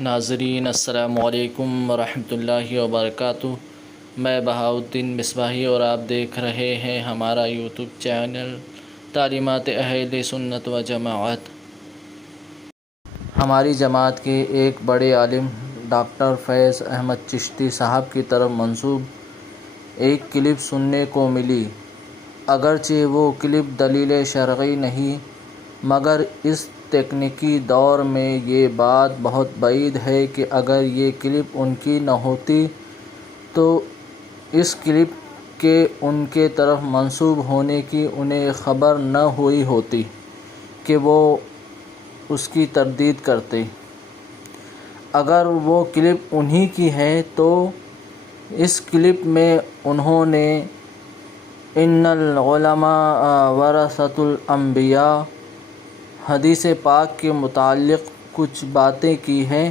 ناظرین السلام علیکم ورحمۃ اللہ وبرکاتہ۔ میں بہاؤالدین مصباحی اور آپ دیکھ رہے ہیں ہمارا یوٹیوب چینل تعلیمات اہل سنت و جماعت۔ ہماری جماعت کے ایک بڑے عالم ڈاکٹر فیض احمد چشتی صاحب کی طرف منسوب ایک کلپ سننے کو ملی، اگرچہ وہ کلپ دلیل شرعی نہیں، مگر اس تکنیکی دور میں یہ بات بہت بعید ہے کہ اگر یہ کلپ ان کی نہ ہوتی تو اس کلپ کے ان کے طرف منسوب ہونے کی انہیں خبر نہ ہوئی ہوتی کہ وہ اس کی تردید کرتے۔ اگر وہ کلپ انہی کی ہے تو اس کلپ میں انہوں نے ان العلماء ورثۃ الانبیاء حدیث پاک کے متعلق کچھ باتیں کی ہیں۔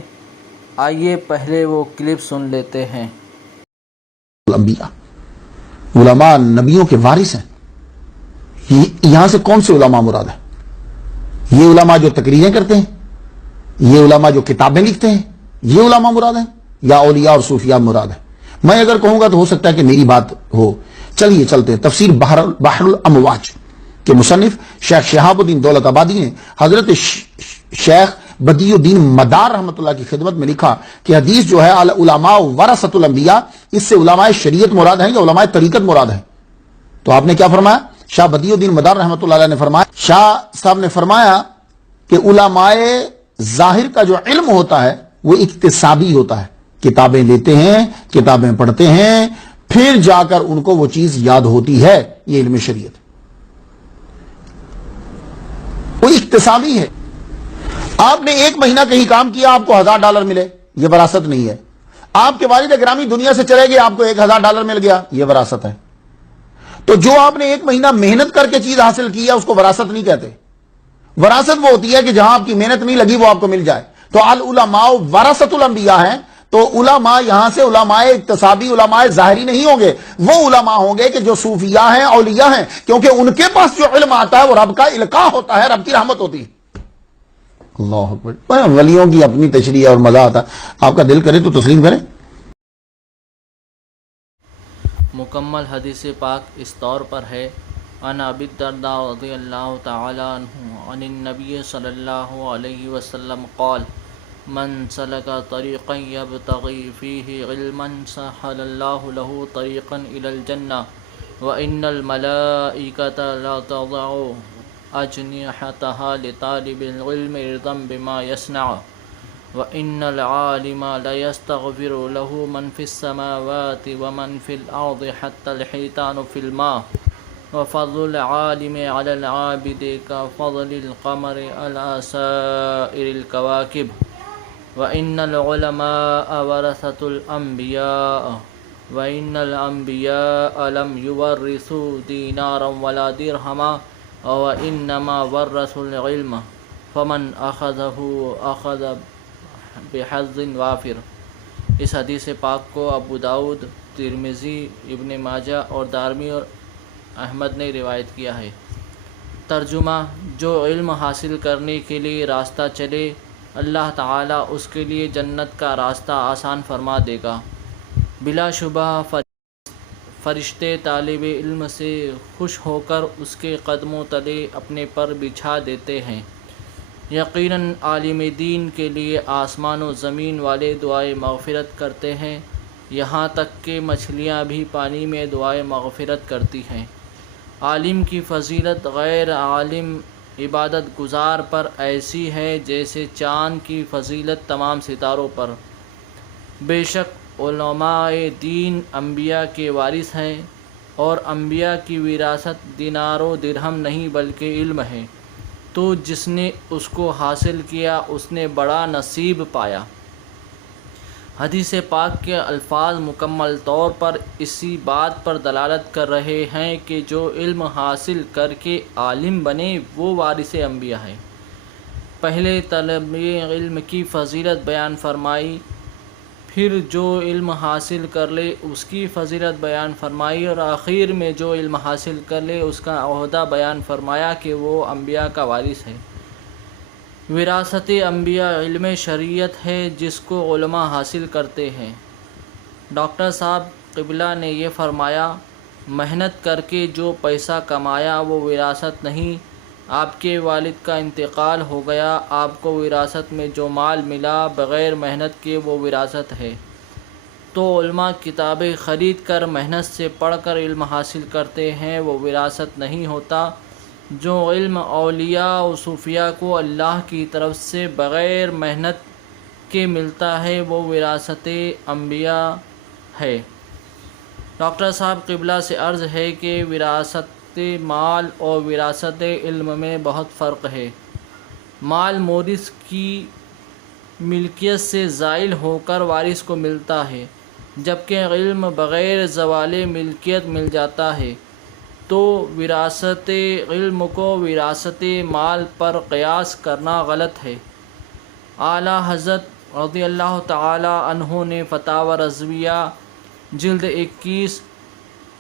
آئیے پہلے وہ کلپ سن لیتے ہیں۔ الانبیاء، علماء نبیوں کے وارث ہیں۔ یہاں سے کون سے علماء مراد ہیں؟ یہ علماء جو تقریریں کرتے ہیں، یہ علماء جو کتابیں لکھتے ہیں، یہ علماء مراد ہیں یا اولیاء اور صوفیاء مراد ہیں؟ میں اگر کہوں گا تو ہو سکتا ہے کہ میری بات ہو۔ چلیے چلتے ہیں۔ تفسیر بحر الامواج کے مصنف شیخ شہاب الدین دولت آبادی نے حضرت شیخ بدیع الدین مدار رحمۃ اللہ کی خدمت میں لکھا کہ حدیث جو ہے علماء ورثۃ الانبیاء، اس سے علماء شریعت مراد ہیں یا علماء طریقت مراد ہیں؟ تو آپ نے کیا فرمایا؟ شاہ بدیع الدین مدار رحمۃ اللہ علیہ نے فرمایا، شاہ صاحب نے فرمایا کہ علماء ظاہر کا جو علم ہوتا ہے وہ اکتسابی ہوتا ہے، کتابیں لیتے ہیں، کتابیں پڑھتے ہیں، پھر جا کر ان کو وہ چیز یاد ہوتی ہے، یہ علم شریعت وہ اکتسابی ہے۔ آپ نے ایک مہینہ کہیں کام کیا، آپ کو $1000 ملے، یہ وراثت نہیں ہے۔ آپ کے والد گرامی دنیا سے چلے گئے، آپ کو $1000 مل گیا، یہ وراثت ہے۔ تو جو آپ نے ایک مہینہ محنت کر کے چیز حاصل کی ہے اس کو وراثت نہیں کہتے۔ وراثت وہ ہوتی ہے کہ جہاں آپ کی محنت نہیں لگی وہ آپ کو مل جائے۔ تو العلماء ورثۃ الانبیاء ہیں، تو علماء یہاں سے علماء اکتسابی، علماء ظاہری نہیں ہوں گے، وہ علماء ہوں گے کہ جو صوفیاء ہیں، اولیاء ہیں، کیونکہ ان کے پاس جو علم آتا ہے وہ رب کا القاء ہوتا ہے، رب کی رحمت ہوتی ہے۔ اللہ اکبر۔ ولیوں کی اپنی تشریح اور مزہ آتا ہے، آپ کا دل کرے تو تسلیم کریں۔ مکمل حدیث پاک اس طور پر ہے: عن ابی الدرداء رضی اللہ تعالی عنہ عن النبی صلی اللہ علیہ وسلم قال: من سلک طریقا یبتغی فیہ علما سہل اللہ له طریقا الی الجنہ وان الملائکۃ لتضع اجنحتها لطالب العلم رضا بما یصنع وَإِنَّ الْعَالِمَ لَيَسْتَغْفِرُ لَهُ مَنْ فِي السَّمَاوَاتِ وَمَنْ فِي الْأَرْضِ حَتَّى الْحِيتَانُ فِي الْمَاءِ وَفَضْلُ الْعَالِمِ عَلَى الْعَابِدِ كَفَضْلِ الْقَمَرِ عَلَى سَائِرِ الْكَوَاكِبِ وَإِنَّ الْعُلَمَاءَ وَرَثَةُ الْأَنْبِيَاءِ وَإِنَّ الْأَنْبِيَاءَ لَمْ يُوَرِّثُوا دِينَارًا وَلَا دِرْهَمًا وَإِنَّمَا وَرَّثُوا الْعِلْمَ فَمَنْ أَخَذَهُ أَخَذَ بحظ وافر۔ اس حدیث پاک کو ابو داؤد، ترمذی، ابن ماجہ اور دارمی اور احمد نے روایت کیا ہے۔ ترجمہ: جو علم حاصل کرنے کے لیے راستہ چلے، اللہ تعالیٰ اس کے لیے جنت کا راستہ آسان فرما دے گا۔ بلا شبہ فرشتے طالب علم سے خوش ہو کر اس کے قدموں تلے اپنے پر بچھا دیتے ہیں۔ یقیناً عالم دین کے لیے آسمان و زمین والے دعائے مغفرت کرتے ہیں، یہاں تک کہ مچھلیاں بھی پانی میں دعائے مغفرت کرتی ہیں۔ عالم کی فضیلت غیر عالم عبادت گزار پر ایسی ہے جیسے چاند کی فضیلت تمام ستاروں پر۔ بے شک علماء دین انبیاء کے وارث ہیں، اور انبیاء کی وراثت دینار و درہم نہیں بلکہ علم ہے، تو جس نے اس کو حاصل کیا اس نے بڑا نصیب پایا۔ حدیث پاک کے الفاظ مکمل طور پر اسی بات پر دلالت کر رہے ہیں کہ جو علم حاصل کر کے عالم بنے وہ وارث انبیاء ہے۔ پہلے طلب علم کی فضیلت بیان فرمائی، پھر جو علم حاصل کر لے اس کی فضیلت بیان فرمائی، اور آخر میں جو علم حاصل کر لے اس کا عہدہ بیان فرمایا کہ وہ انبیاء کا وارث ہے۔ وراثت انبیاء علم شریعت ہے جس کو علماء حاصل کرتے ہیں۔ ڈاکٹر صاحب قبلہ نے یہ فرمایا، محنت کر کے جو پیسہ کمایا وہ وراثت نہیں، آپ کے والد کا انتقال ہو گیا، آپ کو وراثت میں جو مال ملا بغیر محنت کے وہ وراثت ہے۔ تو علماء کتابیں خرید کر محنت سے پڑھ کر علم حاصل کرتے ہیں، وہ وراثت نہیں ہوتا۔ جو علم اولیاء و صوفیاء کو اللہ کی طرف سے بغیر محنت کے ملتا ہے وہ وراثت انبیاء ہے۔ ڈاکٹر صاحب قبلہ سے عرض ہے کہ وراثت مال اور وراثت علم میں بہت فرق ہے۔ مال مورث کی ملکیت سے زائل ہو کر وارث کو ملتا ہے، جبکہ علم بغیر زوال ملکیت مل جاتا ہے۔ تو وراثت علم کو وراثت مال پر قیاس کرنا غلط ہے۔ اعلیٰ حضرت رضی اللہ تعالی عنہ نے فتاوی رضویہ جلد 21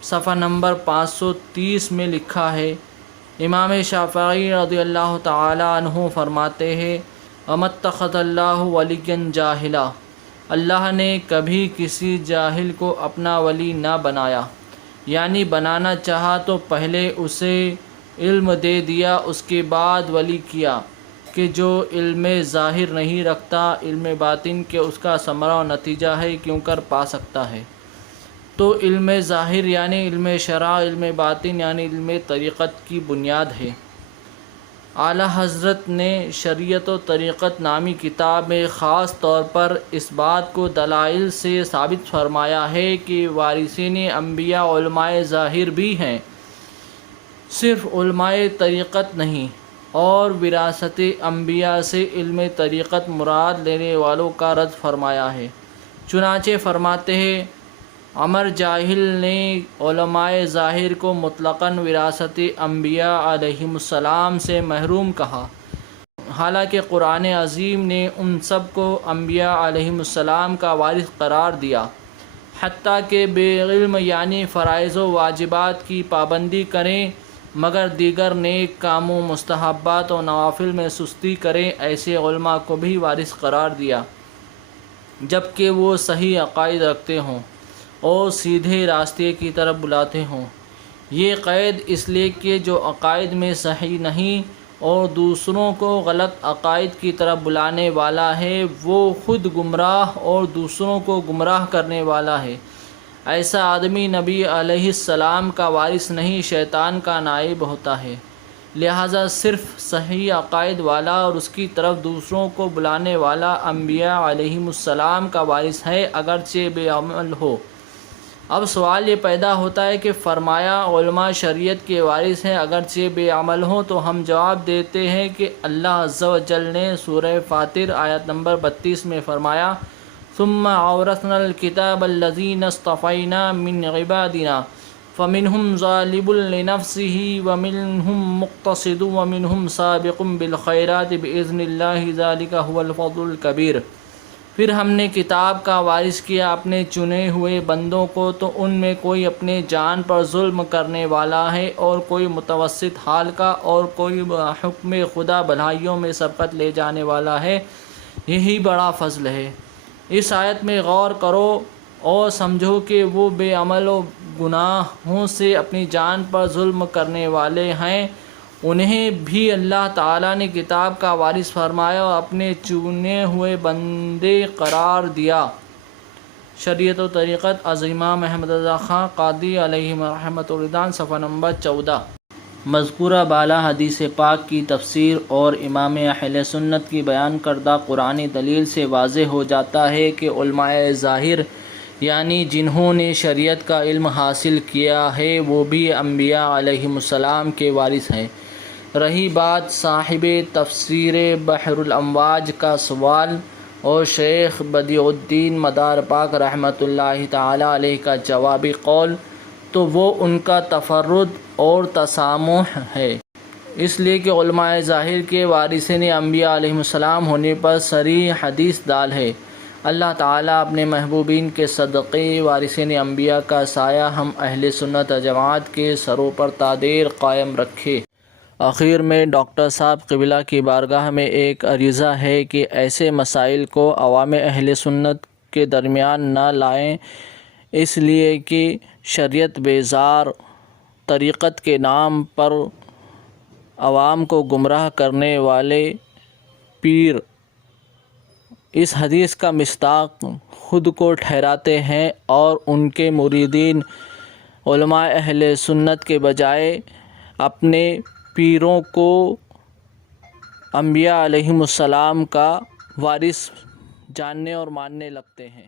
صفحہ نمبر 530 میں لکھا ہے، امام شافعی رضی اللہ تعالی عنہ فرماتے ہیں، وَمَا اتَّخَذَ اللَّهُ وَلِيًّا جَاهِلًا، اللہ نے کبھی کسی جاہل کو اپنا ولی نہ بنایا، یعنی بنانا چاہا تو پہلے اسے علم دے دیا، اس کے بعد ولی کیا کہ جو علم ظاہر نہیں رکھتا، علم باطن کے اس کا ثمرہ و نتیجہ ہے کیوں کر پا سکتا ہے۔ تو علم ظاہر یعنی علم شرع، علم باطن یعنی علم طریقت کی بنیاد ہے۔ اعلیٰ حضرت نے شریعت و طریقت نامی کتاب میں خاص طور پر اس بات کو دلائل سے ثابت فرمایا ہے کہ وارثین انبیاء علماء ظاہر بھی ہیں، صرف علماء طریقت نہیں، اور وراثت انبیاء سے علم طریقت مراد لینے والوں کا رد فرمایا ہے۔ چنانچہ فرماتے ہیں، عمر جاہل نے علماء ظاہر کو مطلقاً وراثت انبیاء علیہم السلام سے محروم کہا، حالانکہ قرآن عظیم نے ان سب کو انبیاء علیہم السلام کا وارث قرار دیا، حتیٰ کہ بے علم یعنی فرائض و واجبات کی پابندی کریں مگر دیگر نیک کاموں، مستحبات و نوافل میں سستی کریں، ایسے علماء کو بھی وارث قرار دیا جبکہ وہ صحیح عقائد رکھتے ہوں اور سیدھے راستے کی طرف بلاتے ہوں۔ یہ قید اس لیے کہ جو عقائد میں صحیح نہیں اور دوسروں کو غلط عقائد کی طرف بلانے والا ہے وہ خود گمراہ اور دوسروں کو گمراہ کرنے والا ہے۔ ایسا آدمی نبی علیہ السلام کا وارث نہیں، شیطان کا نائب ہوتا ہے۔ لہٰذا صرف صحیح عقائد والا اور اس کی طرف دوسروں کو بلانے والا انبیاء علیہم السلام کا وارث ہے، اگرچہ بے عمل ہو۔ اب سوال یہ پیدا ہوتا ہے کہ فرمایا علماء شریعت کے وارث ہیں اگرچہ بے عمل ہوں، تو ہم جواب دیتے ہیں کہ اللہ عز و جل نے سورہ فاطر آیت نمبر 32 میں فرمایا، ثم اورثنا الکتاب الذین اصطفینا من عبادنا فمنهم ظالم لنفسه ومنهم مقتصد ومنهم سابق بالخیرات بإذن اللہ ذلک هو الفضل الکبیر۔ پھر ہم نے کتاب کا وارث کیا اپنے چنے ہوئے بندوں کو، تو ان میں کوئی اپنے جان پر ظلم کرنے والا ہے اور کوئی متوسط حال کا اور کوئی حکم خدا بھلائیوں میں سبقت لے جانے والا ہے، یہی بڑا فضل ہے۔ اس آیت میں غور کرو اور سمجھو کہ وہ بے عمل و گناہوں سے اپنی جان پر ظلم کرنے والے ہیں، انہیں بھی اللہ تعالیٰ نے کتاب کا وارث فرمایا اور اپنے چنے ہوئے بندے قرار دیا۔ شریعت و طریقت از امام احمد رضا خان قادری علیہ رحمۃ الردان صفحہ نمبر 14۔ مذکورہ بالا حدیث پاک کی تفسیر اور امام اہل سنت کی بیان کردہ قرآنی دلیل سے واضح ہو جاتا ہے کہ علماء ظاہر یعنی جنہوں نے شریعت کا علم حاصل کیا ہے وہ بھی انبیاء علیہم السلام کے وارث ہیں۔ رہی بات صاحب تفسیر بحر الامواج کا سوال اور شیخ بدیع الدین مدار پاک رحمۃ اللہ تعالی علیہ کا جوابی قول، تو وہ ان کا تفرد اور تسامح ہے، اس لیے کہ علماء ظاہر کے وارثین انبیاء علیہم السلام ہونے پر صریح حدیث دال ہے۔ اللہ تعالیٰ اپنے محبوبین کے صدقے وارثین انبیاء کا سایہ ہم اہل سنت جماعت کے سروں پر تا دیر قائم رکھے۔ آخر میں ڈاکٹر صاحب قبلہ کی بارگاہ میں ایک عریضہ ہے کہ ایسے مسائل کو عوام اہل سنت کے درمیان نہ لائیں، اس لیے کہ شریعت بیزار طریقت کے نام پر عوام کو گمراہ کرنے والے پیر اس حدیث کا مصداق خود کو ٹھہراتے ہیں، اور ان کے مریدین علماء اہل سنت کے بجائے اپنے پیروں کو انبیاء علیہم السلام کا وارث جاننے اور ماننے لگتے ہیں۔